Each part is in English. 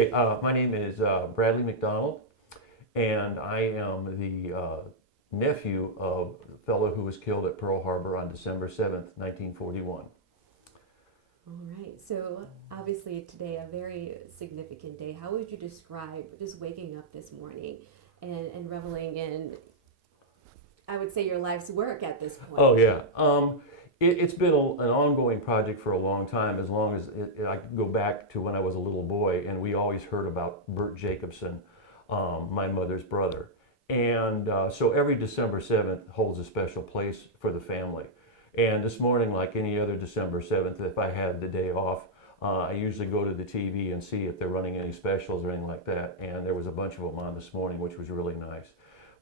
Okay, my name is Bradley McDonald, and I am the nephew of the fellow who was killed at Pearl Harbor on December 7th, 1941. All right. So obviously today a very significant day. How would you describe just waking up this morning and reveling in, I would say, your life's work at this point? Oh, yeah. It's been an ongoing project for a long time, as long as I can go back to when I was a little boy, and we always heard about Bert Jacobson, my mother's brother. And so every December 7th holds a special place for the family. And this morning, like any other December 7th, if I had the day off, I usually go to the TV and see if they're running any specials or anything like that. And there was a bunch of them on this morning, which was really nice.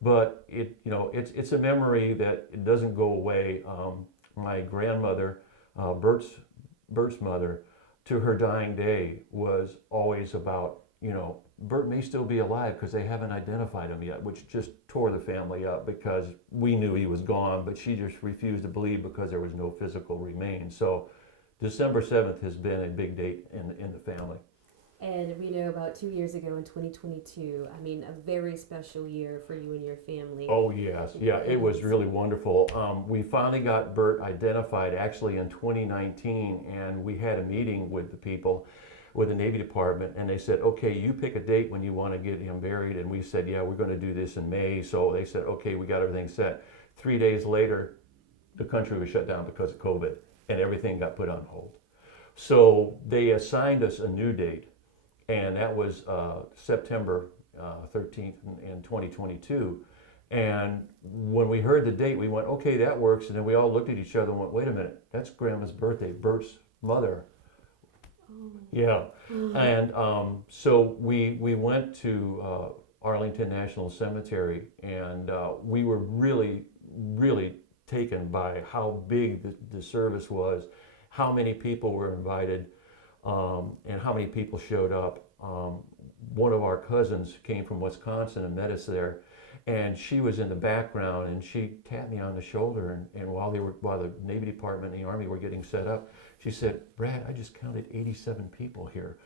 But it's a memory that it doesn't go away. My grandmother, Bert's mother, to her dying day was always about, Bert may still be alive because they haven't identified him yet, which just tore the family up because we knew he was gone, but she just refused to believe because there was no physical remains. So December 7th has been a big date in the family. And we know about 2 years ago in 2022, I mean, a very special year for you and your family. Oh, yes. Yeah, it was really wonderful. We finally got Bert identified actually in 2019, and we had a meeting with the people, with the Navy Department, and they said, okay, you pick a date when you want to get him buried. And we said, yeah, we're going to do this in May. So they said, okay, we got everything set. 3 days later, the country was shut down because of COVID, and everything got put on hold. So they assigned us a new date. And that was September 13th in 2022. And when we heard the date, we went, okay, that works. And then we all looked at each other and went, wait a minute, that's Grandma's birthday, Bert's mother. Oh. Yeah. Mm-hmm. And so we went to Arlington National Cemetery, and we were really, really taken by how big the service was, how many people were invited. And how many people showed up. One of our cousins came from Wisconsin and met us there, and she was in the background, and she tapped me on the shoulder, and while the Navy Department and the Army were getting set up, she said, Brad, I just counted 87 people here.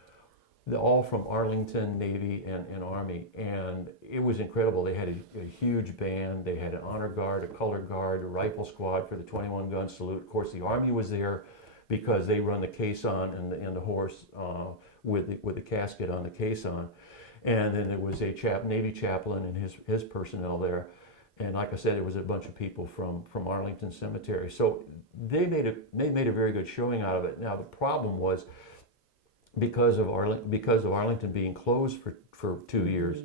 They're all from Arlington, Navy, and Army, and it was incredible. They had a huge band. They had an honor guard, a color guard, a rifle squad for the 21-gun salute. Of course, the Army was there, because they run the caisson and the horse with the casket on the caisson. And then there was a Navy chaplain and his personnel there. And like I said, it was a bunch of people from Arlington Cemetery. So they made a very good showing out of it. Now the problem was, because of Arlington being closed for 2 years,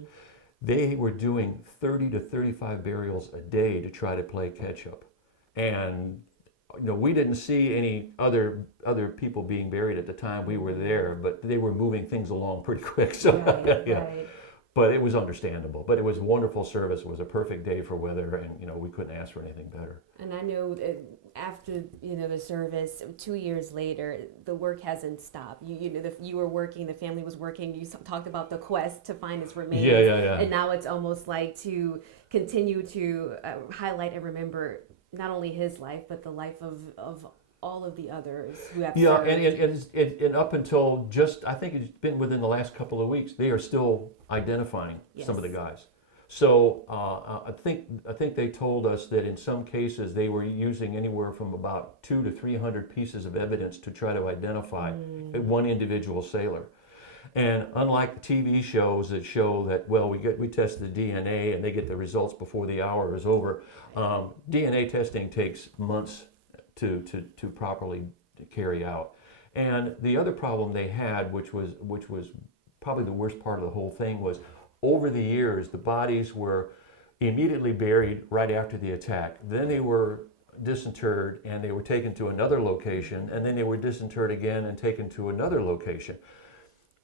they were doing 30 to 35 burials a day to try to play catch up. And we didn't see any other people being buried at the time we were there, but they were moving things along pretty quick. So right, yeah, right. But it was understandable. But it was a wonderful service. It was a perfect day for weather, and we couldn't ask for anything better. And I know that after the service, 2 years later, the work hasn't stopped. You were working, the family was working. You talked about the quest to find his remains. Yeah. And now it's almost like to continue to highlight and remember not only his life, but the life of all of the others who have served. And up until I think it's been within the last couple of weeks, they are still identifying some of the guys. So I think they told us that in some cases they were using anywhere from about 200 to 300 pieces of evidence to try to identify one individual sailor. And unlike the TV shows that show that, well, we test the DNA and they get the results before the hour is over, DNA testing takes months to properly carry out. And the other problem they had, which was probably the worst part of the whole thing, was over the years the bodies were immediately buried right after the attack. Then they were disinterred and they were taken to another location, and then they were disinterred again and taken to another location.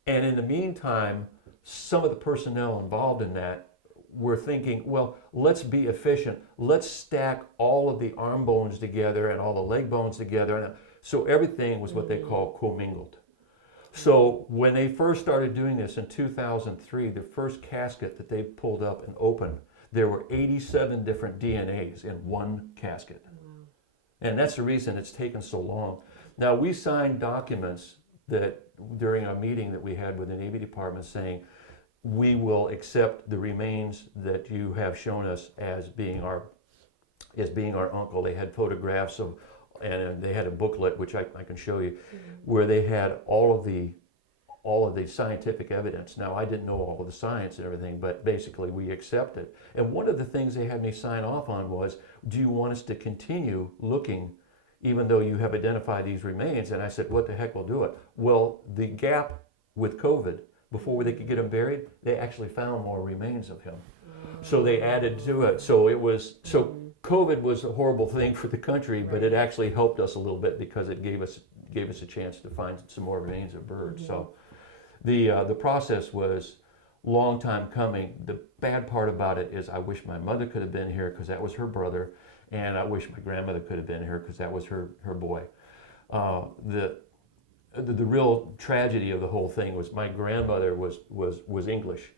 And in the meantime, some of the personnel involved in that were thinking, well, let's be efficient. Let's stack all of the arm bones together and all the leg bones together. So everything was what they call commingled. So when they first started doing this in 2003, the first casket that they pulled up and opened, there were 87 different DNAs in one casket. And that's the reason it's taken so long. Now, we signed documents that during a meeting that we had with the Navy Department saying, we will accept the remains that you have shown us as being our uncle. They had photographs of, and they had a booklet, which I can show you, where they had all of the scientific evidence. Now, I didn't know all of the science and everything, but basically we accept it. And one of the things they had me sign off on was, do you want us to continue looking even though you have identified these remains? And I said, what the heck, we'll do it. Well, the gap with COVID, before they could get him buried, they actually found more remains of him. So they added to it. So COVID was a horrible thing for the country, but it actually helped us a little bit because it gave us a chance to find some more remains of birds. So the process was long time coming. The bad part about it is I wish my mother could have been here because that was her brother, and I wish my grandmother could have been here because that was her boy. The real tragedy of the whole thing was my grandmother was English.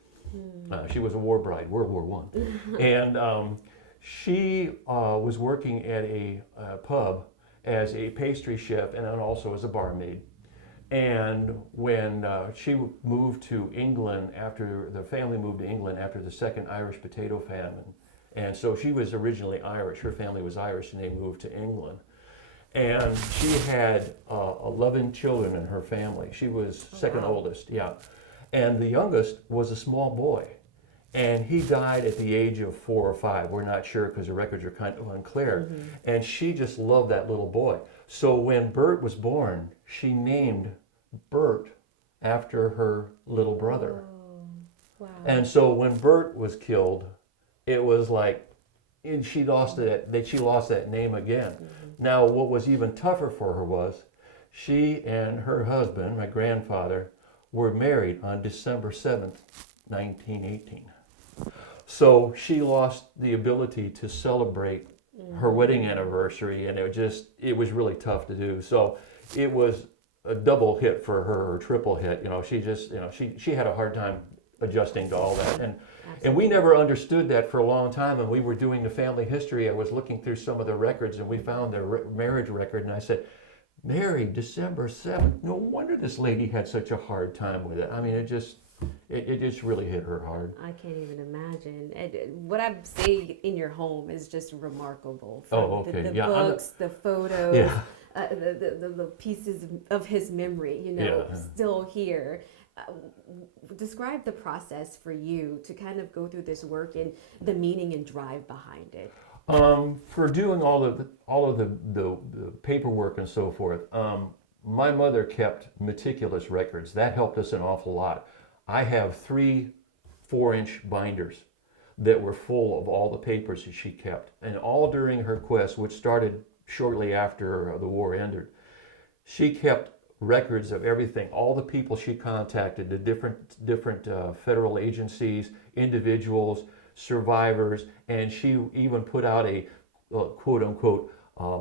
She was a war bride, World War I. And she was working at a pub as a pastry chef and then also as a barmaid. And when she moved to England after the family moved to England after the second Irish potato famine, and so she was originally Irish, her family was Irish, and they moved to England. And she had 11 children in her family. She was second oldest, yeah. And the youngest was a small boy. And he died at the age of 4 or 5. We're not sure because the records are kind of unclear. And she just loved that little boy. So when Bert was born, she named Bert after her little brother. Wow. And so when Bert was killed, it was like, and she lost that name again. Now, what was even tougher for her was she and her husband, my grandfather, were married on December 7th, 1918. So she lost the ability to celebrate her wedding anniversary, and it was really tough to do. So it was a double hit for her, or triple hit. She had a hard time adjusting to all that. And we never understood that for a long time. And we were doing the family history. I was looking through some of the records, and we found their marriage record. And I said, married December 7th. No wonder this lady had such a hard time with it. I mean, it just really hit her hard. I can't even imagine. What I see in your home is just remarkable. The books, the photos, the pieces of his memory, still here. Describe the process for you to kind of go through this work and the meaning and drive behind it. For doing all of the paperwork and so forth, my mother kept meticulous records. That helped us an awful lot. I have 3 4-inch binders that were full of all the papers that she kept, and all during her quest, which started shortly after the war ended. She kept records of everything, all the people she contacted, the different federal agencies, individuals, survivors, and she even put out a quote-unquote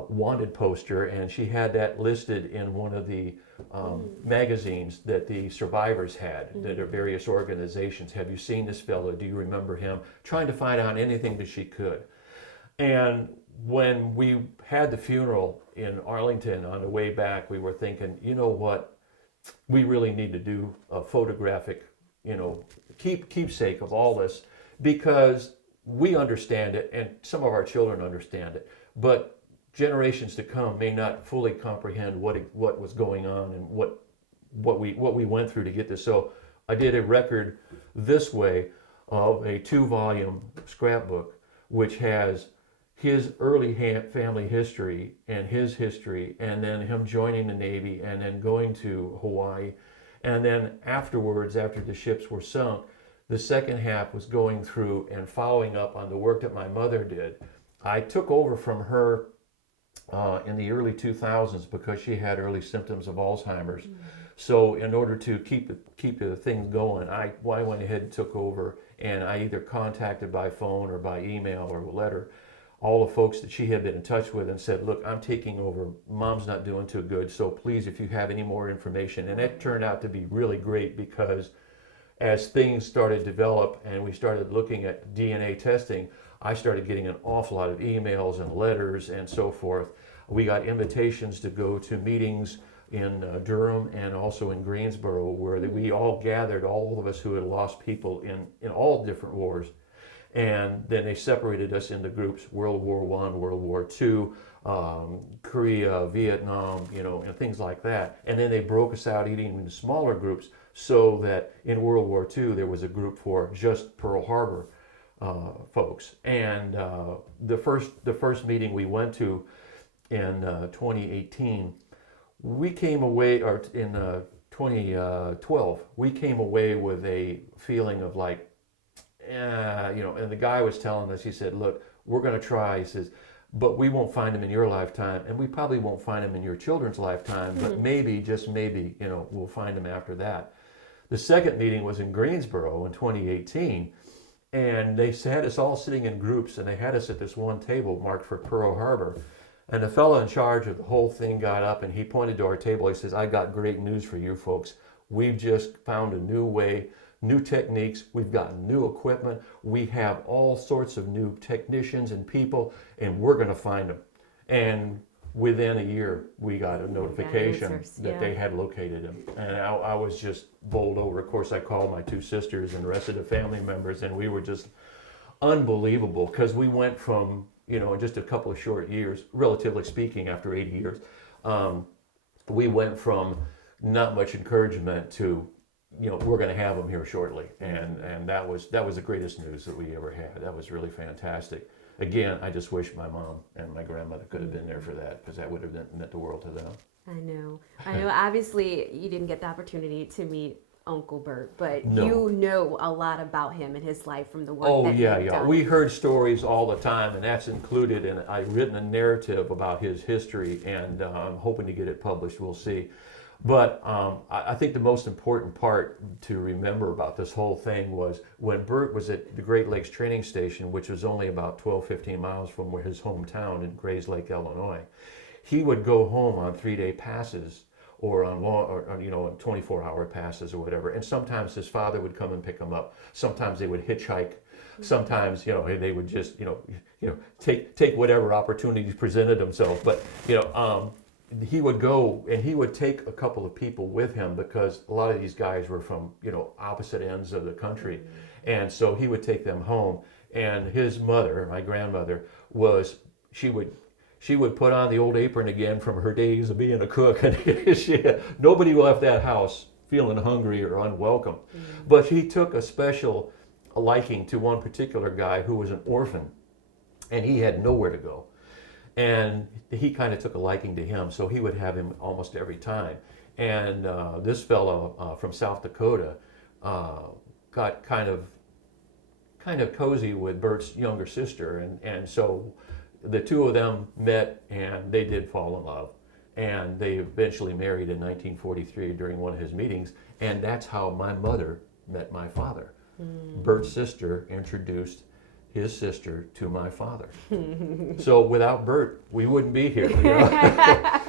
wanted poster, and she had that listed in one of the magazines that the survivors had, that are various organizations. Have you seen this fellow? Do you remember him? Trying to find out anything that she could. And when we had the funeral in Arlington on the way back, we were thinking, you know what, we really need to do a photographic, keepsake of all this, because we understand it and some of our children understand it, but generations to come may not fully comprehend what was going on and what we went through to get this. So I did a record this way of a 2-volume scrapbook, which has his early family history and his history, and then him joining the Navy and then going to Hawaii. And then afterwards, after the ships were sunk, the second half was going through and following up on the work that my mother did. I took over from her in the early 2000s because she had early symptoms of Alzheimer's. So in order to keep the things going, I went ahead and took over, and I either contacted by phone or by email or letter all the folks that she had been in touch with and said, look, I'm taking over. Mom's not doing too good, so please, if you have any more information. And that turned out to be really great, because as things started to develop and we started looking at DNA testing, I started getting an awful lot of emails and letters and so forth. We got invitations to go to meetings in Durham and also in Greensboro, where we all gathered, all of us who had lost people in all different wars. And then they separated us into groups: World War I, World War II, Korea, Vietnam, and things like that. And then they broke us out even into smaller groups, so that in World War II there was a group for just Pearl Harbor folks. And the first meeting we went to in 2018, we came away, or in 2012, we came away with a feeling of like, and the guy was telling us, he said, look, we're going to try, he says, but we won't find them in your lifetime, and we probably won't find them in your children's lifetime, but maybe, just maybe, we'll find them after that. The second meeting was in Greensboro in 2018, and they had us all sitting in groups, and they had us at this one table marked for Pearl Harbor. And the fellow in charge of the whole thing got up and he pointed to our table. He says, I got great news for you folks. We've just found a new way, new techniques. We've got new equipment. We have all sorts of new technicians and people, and we're going to find them. And within a year, we got a notification that they had located him. And I was just bowled over. Of course, I called my two sisters and the rest of the family members, and we were just unbelievable, because we went from, in just a couple of short years, relatively speaking, after 80 years, we went from not much encouragement to, we're going to have them here shortly. And that was the greatest news that we ever had. That was really fantastic. Again, I just wish my mom and my grandmother could have been there for that, because that would have meant the world to them. I know. Obviously, you didn't get the opportunity to meet Uncle Bert, but No. you know a lot about him and his life from the work that yeah. done. We heard stories all the time, and that's included, and I've written a narrative about his history, and I'm hoping to get it published. We'll see. But I think the most important part to remember about this whole thing was when Bert was at the Great Lakes Training Station, which was only about 12-15 miles from his hometown in Grays Lake, Illinois. He would go home on 3-day passes, or on 24-hour passes or whatever. And sometimes his father would come and pick him up. Sometimes they would hitchhike. Sometimes, they would just, take whatever opportunities presented themselves. But, he would go and he would take a couple of people with him, because a lot of these guys were from, opposite ends of the country. And so he would take them home. And his mother, my grandmother, she would put on the old apron again from her days of being a cook, and nobody left that house feeling hungry or unwelcome. But he took a special liking to one particular guy who was an orphan, and he had nowhere to go. And he kind of took a liking to him, so he would have him almost every time. And this fellow from South Dakota got kind of cozy with Bert's younger sister, and so the two of them met, and they did fall in love, and they eventually married in 1943 during one of his meetings. And that's how my mother met my father. Bert's sister introduced his sister to my father. So without Bert, we wouldn't be here.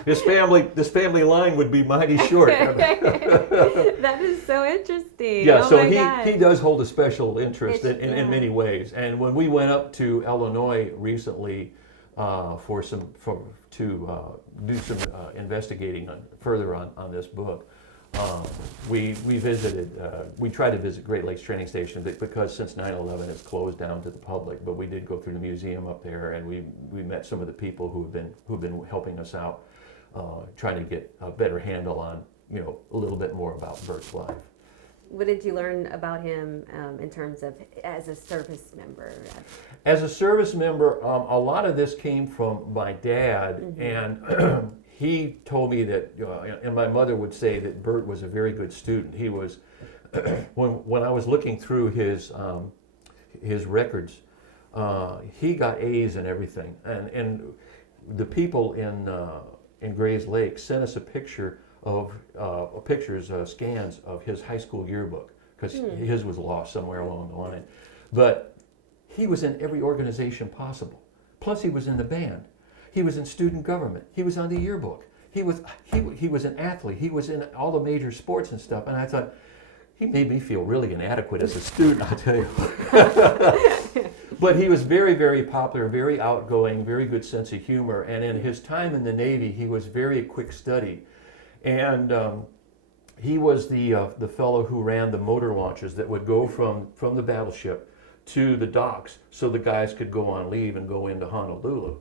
This family line would be mighty short. That is so interesting. Yeah, oh so my he does hold a special interest Yeah. in many ways. And when we went up to Illinois recently to do some investigating further on this book, we visited, we tried to visit Great Lakes Training Station, because since 9/11 it's closed down to the public, but we did go through the museum up there, and we met some of the people who've been helping us out, trying to get a better handle on, a little bit more about Bert's life. What did you learn about him in terms of as a service member? As a service member, a lot of this came from my dad, and he told me that, and my mother would say that Bert was a very good student. He was, when I was looking through his records, he got A's in everything. And the people in Grays Lake sent us a picture of scans of his high school yearbook, because his was lost somewhere along the line. But he was in every organization possible. Plus, he was in the band. He was in student government. He was on the yearbook. He was an athlete. He was in all the major sports and stuff. And I thought, he made me feel really inadequate as a student, I'll tell you. But he was very, very popular, very outgoing, very good sense of humor. And in his time in the Navy, he was very quick study. And he was the fellow who ran the motor launches that would go from the battleship to the docks so the guys could go on leave and go into Honolulu.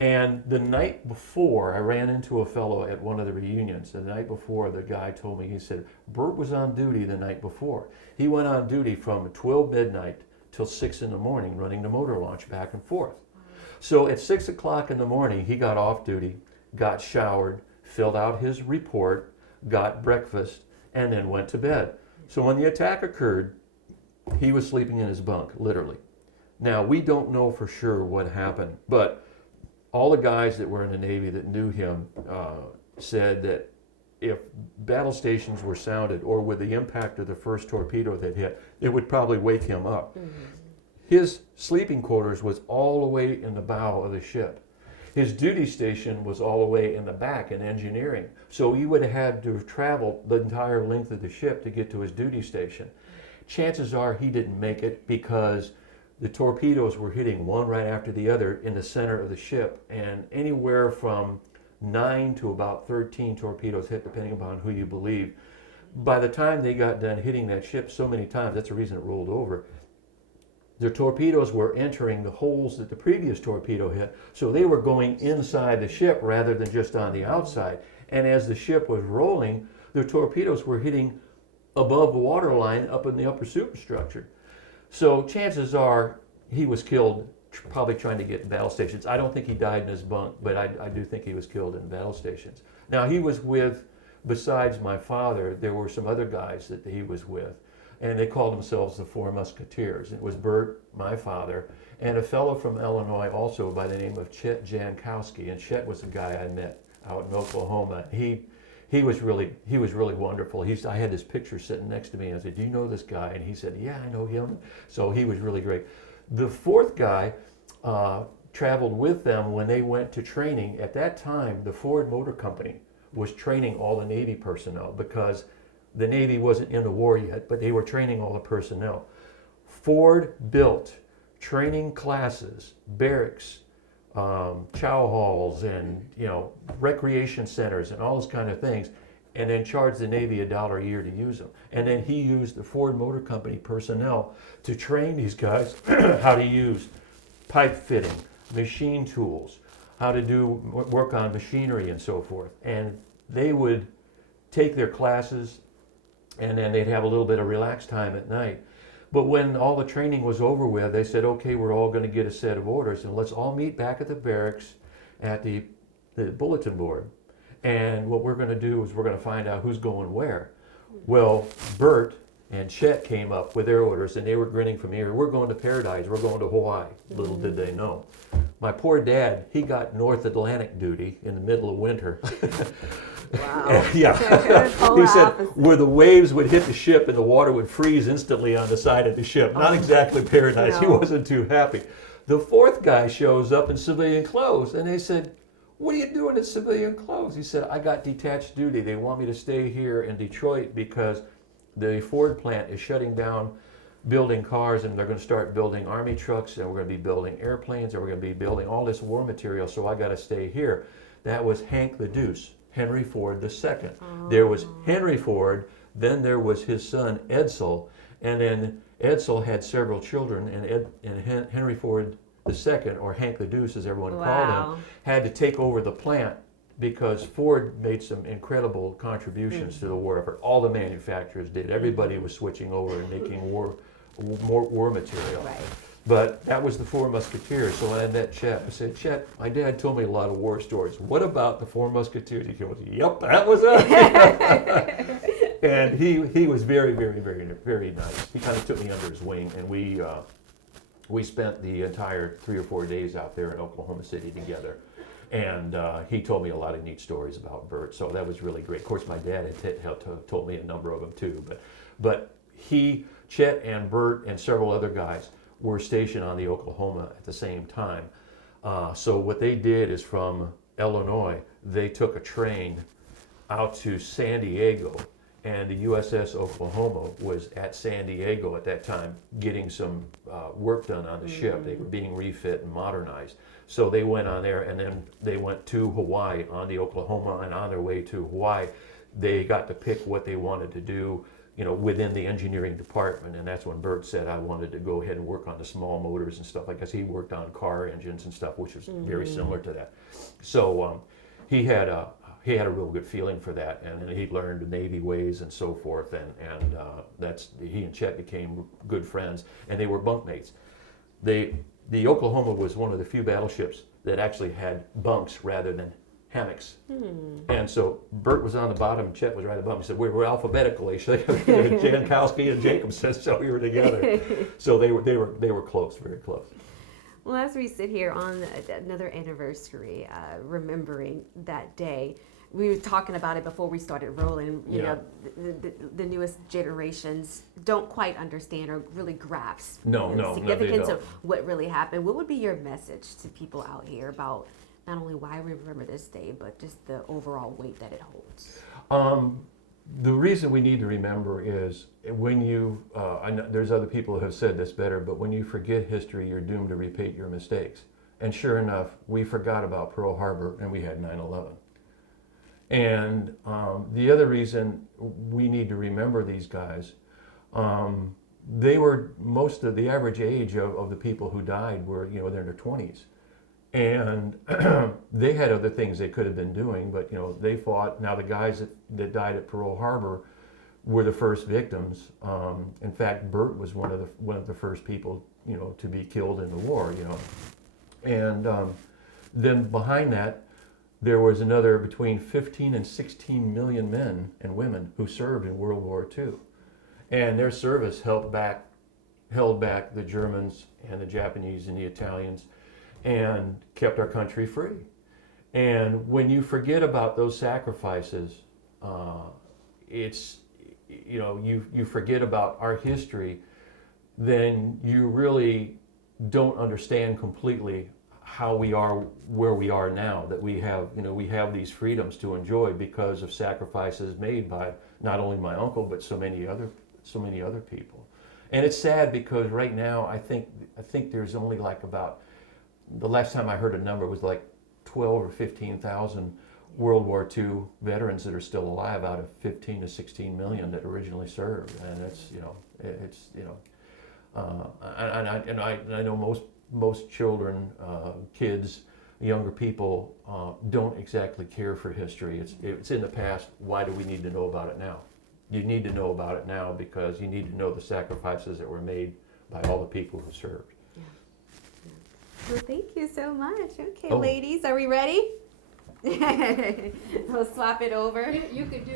And the night before, I ran into a fellow at one of the reunions. The night before, the guy told me, he said, Bert was on duty the night before. He went on duty from 12 midnight till 6 in the morning running the motor launch back and forth. So at 6 o'clock in the morning, he got off duty, got showered, filled out his report, got breakfast, and then went to bed. So when the attack occurred, he was sleeping in his bunk, literally. Now, we don't know for sure what happened, but all the guys that were in the Navy that knew him said that if battle stations were sounded or with the impact of the first torpedo that hit, it would probably wake him up. His sleeping quarters was all the way in the bow of the ship. His duty station was all the way in the back in engineering. So he would have had to have traveled the entire length of the ship to get to his duty station. Chances are he didn't make it because the torpedoes were hitting one right after the other in the center of the ship, and anywhere from 9 to about 13 torpedoes hit, depending upon who you believe. By the time they got done hitting that ship so many times, that's the reason it rolled over, the torpedoes were entering the holes that the previous torpedo hit, so they were going inside the ship rather than just on the outside. And as the ship was rolling, the torpedoes were hitting above the waterline up in the upper superstructure. So chances are he was killed probably trying to get in battle stations. I don't think he died in his bunk, but I do think he was killed in battle stations. Now he was with, besides my father, there were some other guys that he was with, and they called themselves the Four Musketeers. It was Bert, my father, and a fellow from Illinois also by the name of Chet Jankowski, and Chet was a guy I met out in Oklahoma. He was really wonderful. I had this picture sitting next to me, and I said, "Do you know this guy?" And he said, "Yeah, I know him." So he was really great. The fourth guy traveled with them when they went to training. At that time, the Ford Motor Company was training all the Navy personnel because the Navy wasn't in the war yet, but they were training all the personnel. Ford built training classes, barracks, chow halls, and recreation centers and all those kind of things, and then charged the Navy $1 a year to use them. And then he used the Ford Motor Company personnel to train these guys how to use pipe fitting, machine tools, how to do work on machinery and so forth. And they would take their classes, and then they'd have a little bit of relaxed time at night. But when all the training was over with, they said, okay, we're all going to get a set of orders, and let's all meet back at the barracks at the bulletin board. And what we're going to do is we're going to find out who's going where. Well, Bert and Chet came up with their orders, and they were grinning from ear. We're going to Paradise. We're going to Hawaii. Little did they know. My poor dad, he got North Atlantic duty in the middle of winter. Wow. Yeah. He said where the waves would hit the ship and the water would freeze instantly on the side of the ship. Not exactly paradise. No. He wasn't too happy. The fourth guy shows up in civilian clothes, and they said, "What are you doing in civilian clothes?" He said, "I got detached duty. They want me to stay here in Detroit because the Ford plant is shutting down building cars, and they're going to start building Army trucks, and we're going to be building airplanes, and we're going to be building all this war material, so I got to stay here." That was Hank the Deuce, Henry Ford II. Oh. There was Henry Ford, then there was his son Edsel, and then Edsel had several children, and Henry Ford II, or Hank the Deuce as everyone called him, had to take over the plant because Ford made some incredible contributions to the war effort. All the manufacturers did. Everybody was switching over and making more war material. Right. But that was the Four Musketeers. So when I met Chet, I said, "Chet, my dad told me a lot of war stories. What about the Four Musketeers?" He goes, "Yep, that was it." And he was very, very, very, very nice. He kind of took me under his wing, and we spent the entire 3 or 4 days out there in Oklahoma City together. And he told me a lot of neat stories about Bert, so that was really great. Of course, my dad had told me a number of them too. But Chet and Bert and several other guys were stationed on the Oklahoma at the same time. So what they did is from Illinois, they took a train out to San Diego, and the USS Oklahoma was at San Diego at that time getting some work done on the ship. They were being refit and modernized. So they went on there, and then they went to Hawaii on the Oklahoma, and on their way to Hawaii, they got to pick what they wanted to do, you know, within the engineering department, and that's when Bert said, I wanted to go ahead and work on the small motors and stuff like that. He worked on car engines and stuff, which was very similar to that. So he had a real good feeling for that, and he learned the Navy ways and so forth, and he and Chet became good friends, and they were bunkmates. The Oklahoma was one of the few battleships that actually had bunks rather than hammocks. And so Bert was on the bottom and Chet was right above him. He said, we were alphabetical, actually. Jankowski and Jacobson, so we were together. So they were close, very close. Well, as we sit here on another anniversary, remembering that day, we were talking about it before we started rolling. You know, the newest generations don't quite understand or really grasp the significance of what really happened. What would be your message to people out here about not only why we remember this day, but just the overall weight that it holds? The reason we need to remember is when you, I know there's other people who have said this better, but when you forget history, you're doomed to repeat your mistakes. And sure enough, we forgot about Pearl Harbor and we had 9/11. And the other reason we need to remember these guys, they were most of the average age of the people who died were, you know, they're in their 20s. And they had other things they could have been doing, but, you know, they fought. Now the guys that died at Pearl Harbor were the first victims. In fact, Bert was one of the first people, you know, to be killed in the war, you know. And then behind that, there was another between 15 and 16 million men and women who served in World War II. And their service held back the Germans and the Japanese and the Italians and kept our country free. And when you forget about those sacrifices, it's, you know, you forget about our history, then you really don't understand completely how we are where we are now, that we have, you know, we have these freedoms to enjoy because of sacrifices made by not only my uncle, but so many other people. And it's sad because right now I think there's only like about, the last time I heard a number was like 12 or 15,000 World War II veterans that are still alive out of 15 to 16 million that originally served. And it's, you know, and I know most children, kids, younger people don't exactly care for history. It's in the past. Why do we need to know about it now? You need to know about it now because you need to know the sacrifices that were made by all the people who served. Well, thank you so much. Okay, ladies, are we ready? We'll swap it over. You could do